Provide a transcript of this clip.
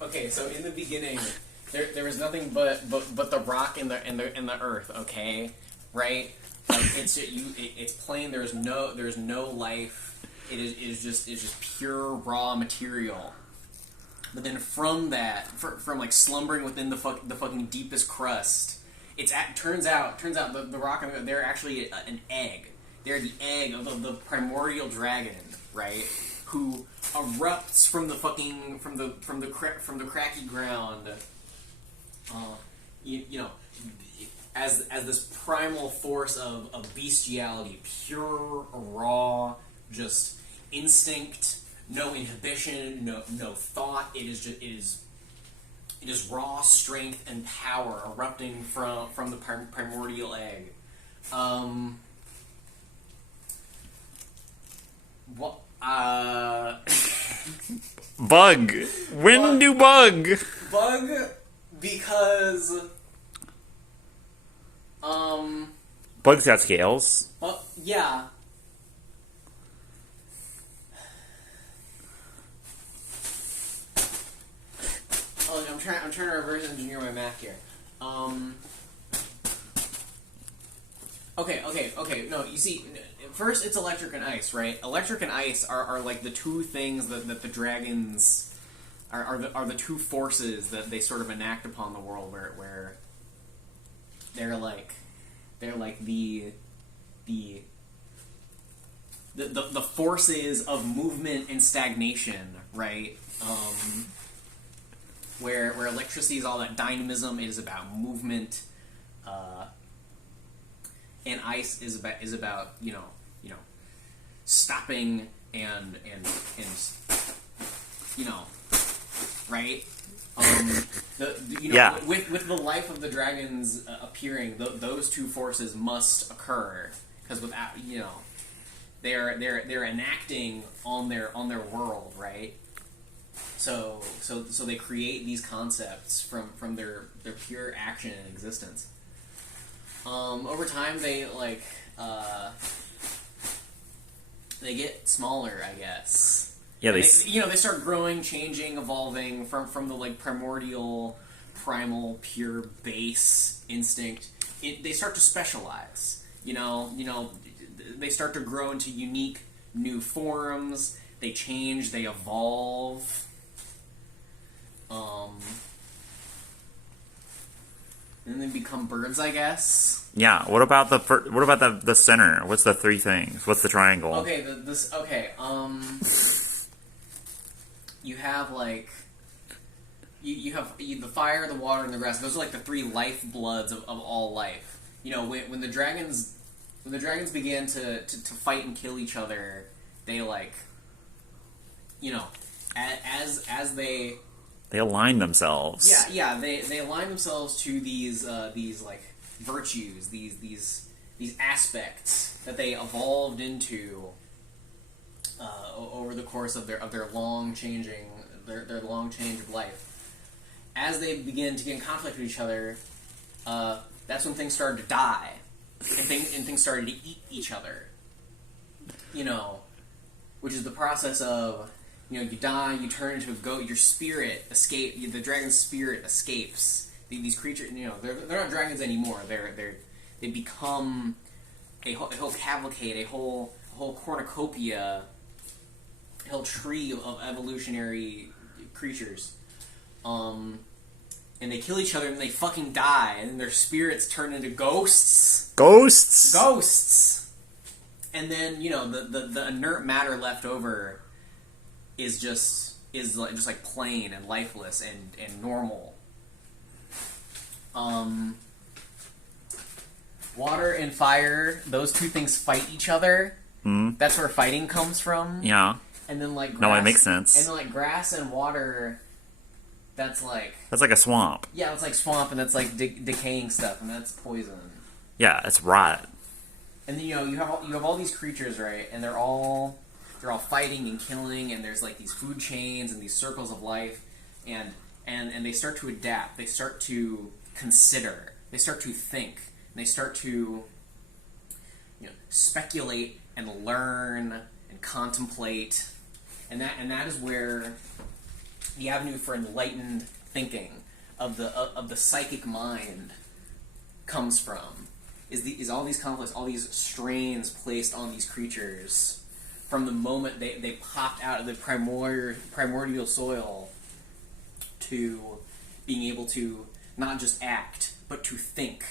Okay. So in the beginning, there was nothing but the rock and the earth. Okay, right? Like it's plain. There's no life. It is just pure raw material. But then from that, from like slumbering within the fucking deepest crust, turns out the rock and they're actually an egg. They're the egg of the primordial dragon, right? Who erupts from the fucking from the cracky ground. You know, as this primal force of bestiality, pure, raw, just instinct, no inhibition, no thought. It is raw strength and power erupting from the primordial egg. What? Bug. When do bug? Bug because Bug's got scales. yeah. Oh, I'm trying to reverse engineer my math here. Okay. No, you see, first it's electric and ice, right? Electric and ice are like the two things that the dragons are the two forces that they sort of enact upon the world, where they're like the forces of movement and stagnation, right? Where electricity is all that dynamism, it is about movement, and ice is about you know stopping and you know, right? Yeah. With the life of the dragons appearing, those two forces must occur, because without they're enacting on their world, right? So they create these concepts from their pure action and existence. Over time, they they get smaller, I guess. Yeah, they start growing, changing, evolving from the primordial, primal, pure base instinct. They start to specialize. They start to grow into unique new forms. They change. They evolve. And then become birds, I guess. Yeah. What about the center? What's the three things? What's the triangle? Okay. You have you have the fire, the water, and the grass. Those are like the three lifebloods of all life. When the dragons began to fight and kill each other, they as they align themselves. Yeah. They align themselves to these virtues, these aspects that they evolved into over the course of their long changing their long change of life. As they begin to get in conflict with each other, that's when things started to die, and things started to eat each other. Which is the process of you die, you turn into a goat, your spirit the dragon's spirit escapes. These creatures, they're not dragons anymore. They become a whole cavalcade, a whole cornucopia, a whole tree of evolutionary creatures. And they kill each other and they fucking die, and their spirits turn into ghosts. Ghosts. And then the inert matter left over is just plain and lifeless and normal. Water and fire, those two things fight each other. Mm. That's where fighting comes from. Yeah. And then grass, no, it makes sense. And then grass and water, that's like a swamp. Yeah, it's like swamp, and that's like decaying stuff, and that's poison. Yeah, it's rot. And then you have all these creatures, right? And they're all fighting and killing, and there's these food chains and these circles of life, and they start to adapt. They start to consider. They start to think. And they start to speculate and learn and contemplate, and that is where the avenue for enlightened thinking of the psychic mind comes from is all these conflicts, all these strains placed on these creatures from the moment they popped out of the primordial soil to being able to not just act, but to think